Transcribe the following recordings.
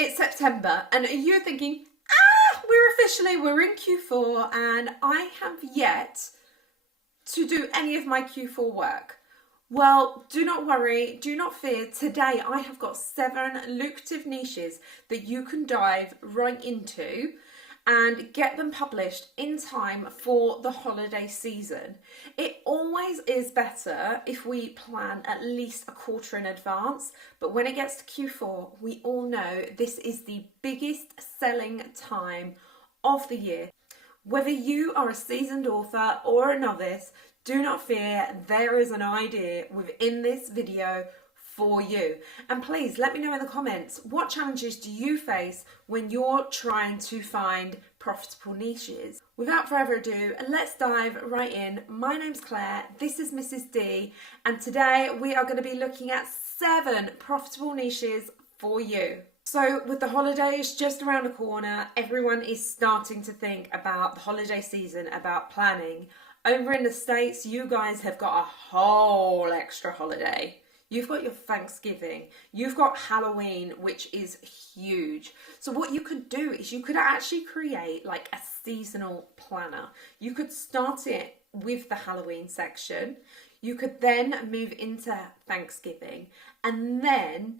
It's September and you're thinking, we're in Q4 and I have yet to do any of my Q4 work. Well, do not worry, do not fear. Today I have got 7 lucrative niches that you can dive right into and get them published in time for the holiday season. It always is better if we plan at least a quarter in advance, but when it gets to Q4, we all know this is the biggest selling time of the year. Whether you are a seasoned author or a novice, do not fear, there is an idea within this video for you. And please let me know in the comments, what challenges do you face when you're trying to find profitable niches? Without further ado, let's dive right in. My name's Claire, this is Mrs. D, and today we are going to be looking at 7 profitable niches for you. So with the holidays just around the corner, everyone is starting to think about the holiday season, about planning. Over in the States, you guys have got a whole extra holiday. You've got your Thanksgiving, you've got Halloween, which is huge. So what you could do is you could actually create like a seasonal planner. You could start it with the Halloween section. You could then move into Thanksgiving and then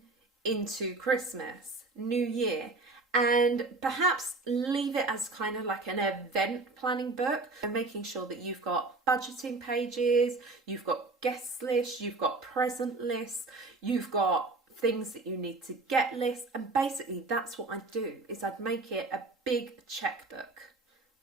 into Christmas, New Year, and perhaps leave it as kind of like an event planning book, and making sure that you've got budgeting pages, you've got guest lists, you've got present lists, you've got things that you need to get lists. And basically that's what I'd do, is I'd make it a big checkbook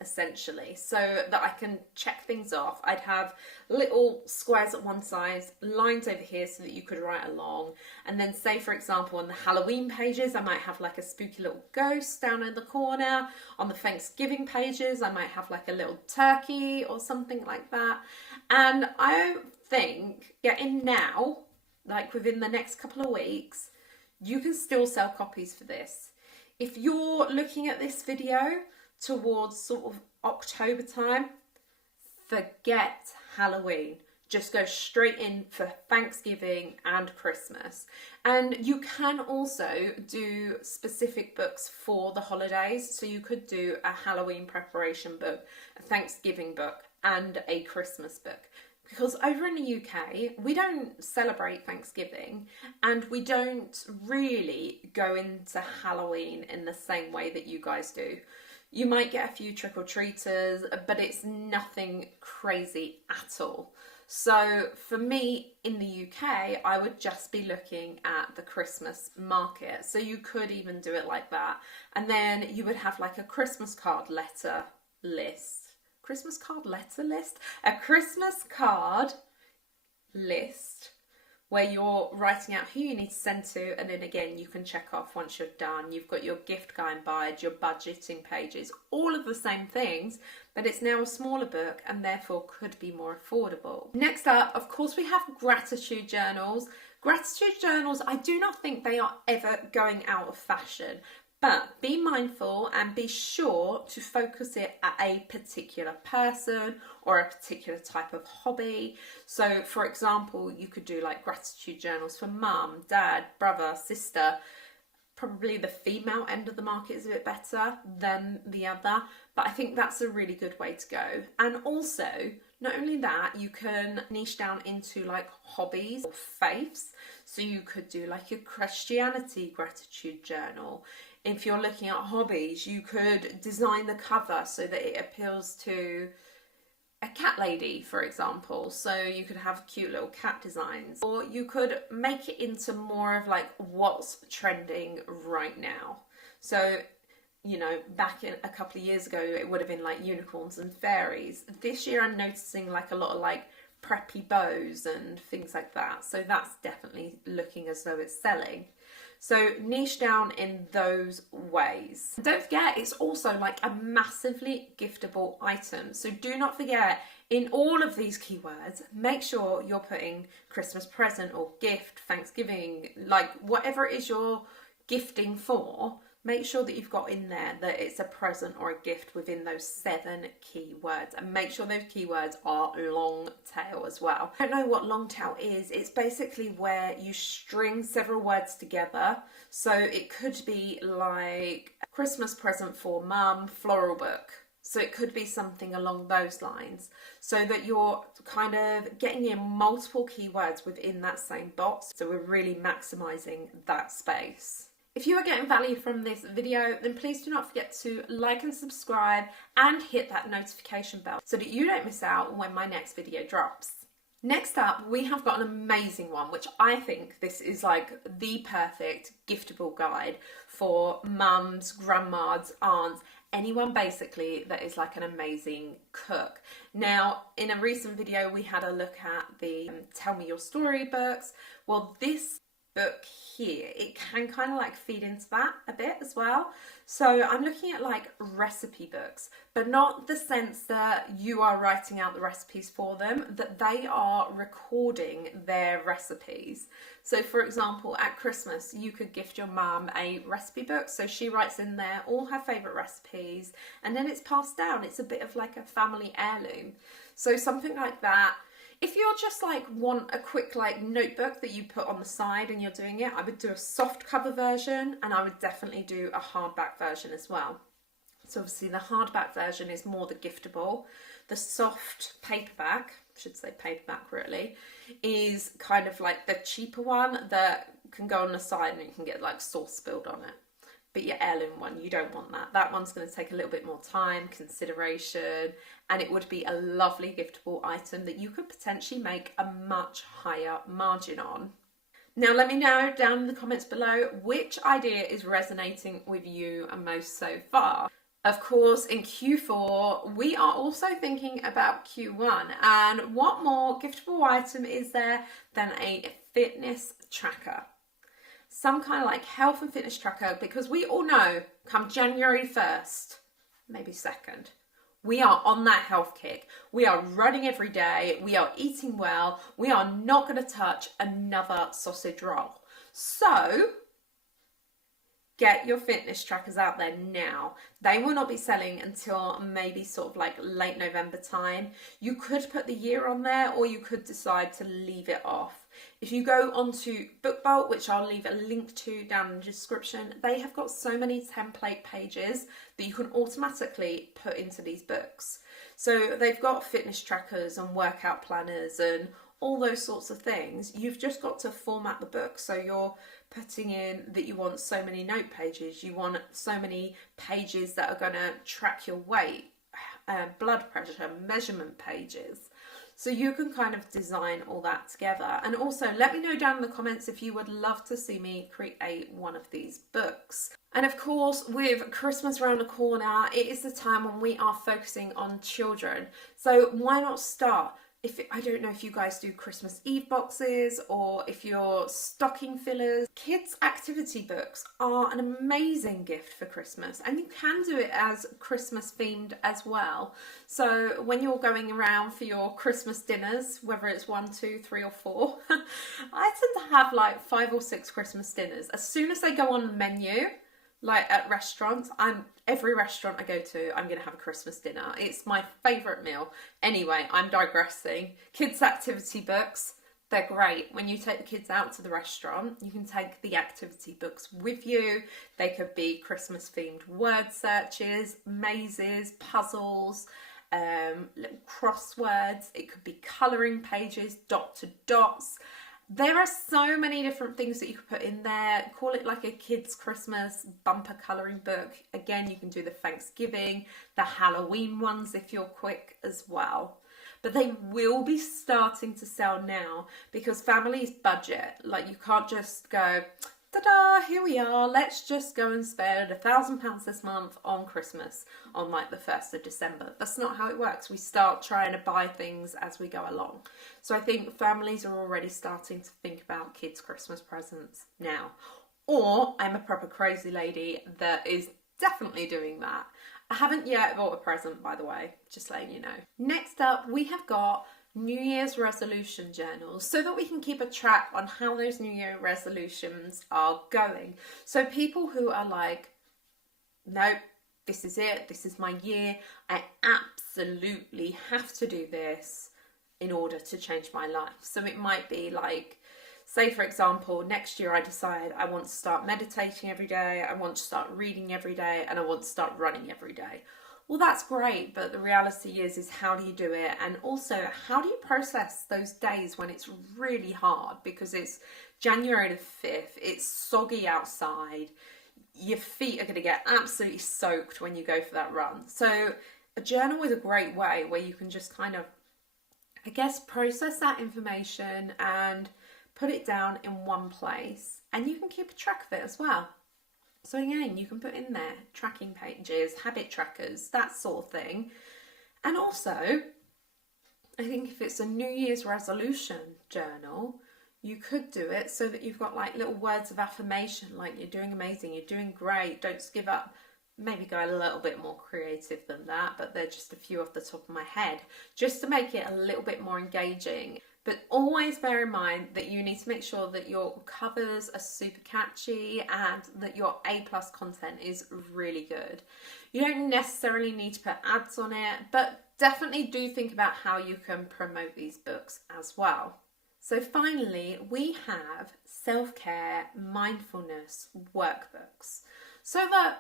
essentially, so that I can check things off. I'd have little squares at one side, lines over here so that you could write along, and then say for example on the Halloween pages I might have like a spooky little ghost down in the corner. On the Thanksgiving pages I might have like a little turkey or something like that. And I think getting now, like within the next couple of weeks, you can still sell copies for this. If you're looking at this video towards sort of October time, forget Halloween. Just go straight in for Thanksgiving and Christmas. And you can also do specific books for the holidays. So you could do a Halloween preparation book, a Thanksgiving book, and a Christmas book. Because over in the UK, we don't celebrate Thanksgiving and we don't really go into Halloween in the same way that you guys do. You might get a few trick-or-treaters, but it's nothing crazy at all. So for me in the UK, I would just be looking at the Christmas market. So you could even do it like that. And then you would have like a Christmas card letter list. Christmas card letter list? A Christmas card list where you're writing out who you need to send to, and then again you can check off once you're done. You've got your gift guide, your budgeting pages, all of the same things, but it's now a smaller book and therefore could be more affordable. Next up, of course, we have gratitude journals. Gratitude journals, I do not think they are ever going out of fashion. But be mindful and be sure to focus it at a particular person or a particular type of hobby. So for example, you could do like gratitude journals for mum, dad, brother, sister. Probably the female end of the market is a bit better than the other, but I think that's a really good way to go. And also, not only that, you can niche down into like hobbies or faiths. So you could do like a Christianity gratitude journal. If you're looking at hobbies, you could design the cover so that it appeals to a cat lady, for example. So you could have cute little cat designs, or you could make it into more of like what's trending right now. So, you know, back in a couple of years ago, it would have been like unicorns and fairies. This year I'm noticing like a lot of like preppy bows and things like that. So that's definitely looking as though it's selling. So niche down in those ways. Don't forget, it's also like a massively giftable item. So do not forget, in all of these keywords, make sure you're putting Christmas present or gift, Thanksgiving, like whatever it is you're gifting for, make sure that you've got in there that it's a present or a gift within those 7 keywords, and make sure those keywords are long tail as well. I don't know what long tail is. It's basically where you string several words together. So it could be like Christmas present for mum, floral book. So it could be something along those lines, so that you're kind of getting in multiple keywords within that same box. So we're really maximizing that space. If you are getting value from this video, then please do not forget to like and subscribe and hit that notification bell so that you don't miss out when my next video drops. Next up, we have got an amazing one, which I think this is like the perfect giftable guide for mums, grandmas, aunts, anyone basically that is like an amazing cook. Now, in a recent video, we had a look at the Tell Me Your Story books. Well, this book here, it can kind of like feed into that a bit as well. So I'm looking at like recipe books, but not the sense that you are writing out the recipes for them, that they are recording their recipes. So for example, at Christmas, you could gift your mum a recipe book. So she writes in there all her favorite recipes, and then it's passed down. It's a bit of like a family heirloom. So something like that. If you're just like want a quick like notebook that you put on the side and you're doing it, I would do a soft cover version, and I would definitely do a hardback version as well. So obviously the hardback version is more the giftable. The soft paperback, I should say paperback really, is kind of like the cheaper one that can go on the side and you can get like sauce spilled on it. But your heirloom one, you don't want that. That one's going to take a little bit more time, consideration, and it would be a lovely giftable item that you could potentially make a much higher margin on. Now let me know down in the comments below which idea is resonating with you most so far. Of course, in Q4, we are also thinking about Q1, and what more giftable item is there than a fitness tracker? Some kind of like health and fitness tracker, because we all know come January 1st, maybe 2nd, we are on that health kick. We are running every day. We are eating well. We are not going to touch another sausage roll. So get your fitness trackers out there now. They will not be selling until maybe sort of like late November time. You could put the year on there, or you could decide to leave it off. If you go onto BookBolt, which I'll leave a link to down in the description, they have got so many template pages that you can automatically put into these books. So they've got fitness trackers and workout planners and all those sorts of things. You've just got to format the book. So you're putting in that you want so many note pages, you want so many pages that are going to track your weight, blood pressure, measurement pages. So you can kind of design all that together. And also let me know down in the comments if you would love to see me create one of these books. And of course, with Christmas around the corner, it is the time when we are focusing on children. So why not start? I don't know if you guys do Christmas Eve boxes or if you're stocking fillers. Kids' activity books are an amazing gift for Christmas, and you can do it as Christmas themed as well. So when you're going around for your Christmas dinners, whether it's 1, 2, 3 or 4, I tend to have like 5 or 6 Christmas dinners. As soon as they go on the menu, like at restaurants, every restaurant I go to, I'm going to have a Christmas dinner. It's my favourite meal. Anyway, I'm digressing. Kids' activity books, they're great. When you take the kids out to the restaurant, you can take the activity books with you. They could be Christmas themed word searches, mazes, puzzles, little crosswords. It could be colouring pages, dot to dots. There are so many different things that you could put in there. Call it like a kids' Christmas bumper colouring book. Again, you can do the Thanksgiving, the Halloween ones if you're quick as well. But they will be starting to sell now because families budget. Like you can't just go, ta-da, here we are, let's just go and spend £1,000 this month on Christmas on like the 1st of December. That's not how it works. We start trying to buy things as we go along. So I think families are already starting to think about kids' Christmas presents now. Or I'm a proper crazy lady that is definitely doing that. I haven't yet bought a present, by the way, just letting you know. Next up, we have got New Year's resolution journals so that we can keep a track on how those New Year resolutions are going. So people who are like, no, this is it, this is my year, I absolutely have to do this in order to change my life. So it might be like, say for example, next year I decide I want to start meditating every day, I want to start reading every day, and I want to start running every day. Well, that's great, but the reality is how do you do it? And also, how do you process those days when it's really hard? Because it's January the 5th, it's soggy outside, your feet are going to get absolutely soaked when you go for that run. So a journal is a great way where you can just kind of, I guess, process that information and put it down in one place, and you can keep a track of it as well. So again, you can put in there tracking pages, habit trackers, that sort of thing. And also, I think if it's a New Year's resolution journal, you could do it so that you've got like little words of affirmation, like you're doing amazing, you're doing great, don't give up. Maybe go a little bit more creative than that, but they're just a few off the top of my head, just to make it a little bit more engaging. But always bear in mind that you need to make sure that your covers are super catchy and that your A+ content is really good. You don't necessarily need to put ads on it, but definitely do think about how you can promote these books as well. So finally, we have self-care, mindfulness workbooks. So that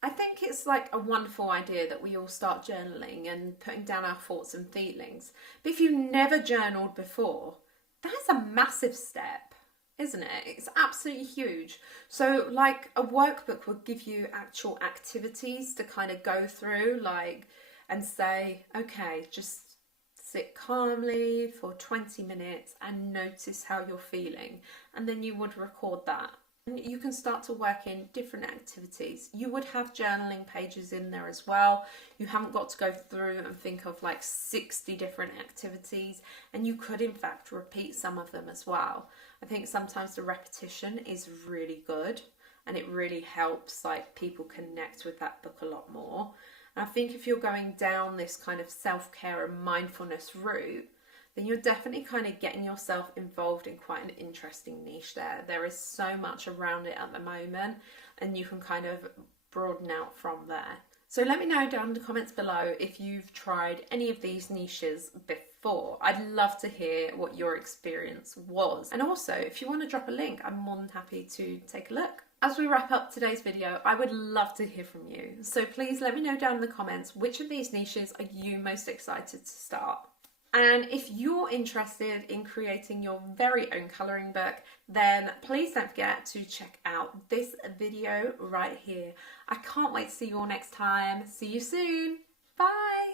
I think it's like a wonderful idea that we all start journaling and putting down our thoughts and feelings. But if you've never journaled before, that's a massive step, isn't it? It's absolutely huge. So like a workbook would give you actual activities to kind of go through, like, and say, okay, just sit calmly for 20 minutes and notice how you're feeling. And then you would record that. You can start to work in different activities. You would have journaling pages in there as well. You haven't got to go through and think of like 60 different activities, and you could in fact repeat some of them as well. I think sometimes the repetition is really good, and it really helps like people connect with that book a lot more. And I think if you're going down this kind of self-care and mindfulness route, then you're definitely kind of getting yourself involved in quite an interesting niche there. There is so much around it at the moment, and you can kind of broaden out from there. So let me know down in the comments below if you've tried any of these niches before. I'd love to hear what your experience was. And also, if you want to drop a link, I'm more than happy to take a look. As we wrap up today's video, I would love to hear from you. So please let me know down in the comments which of these niches are you most excited to start. And if you're interested in creating your very own colouring book, then please don't forget to check out this video right here. I can't wait to see you all next time. See you soon. Bye.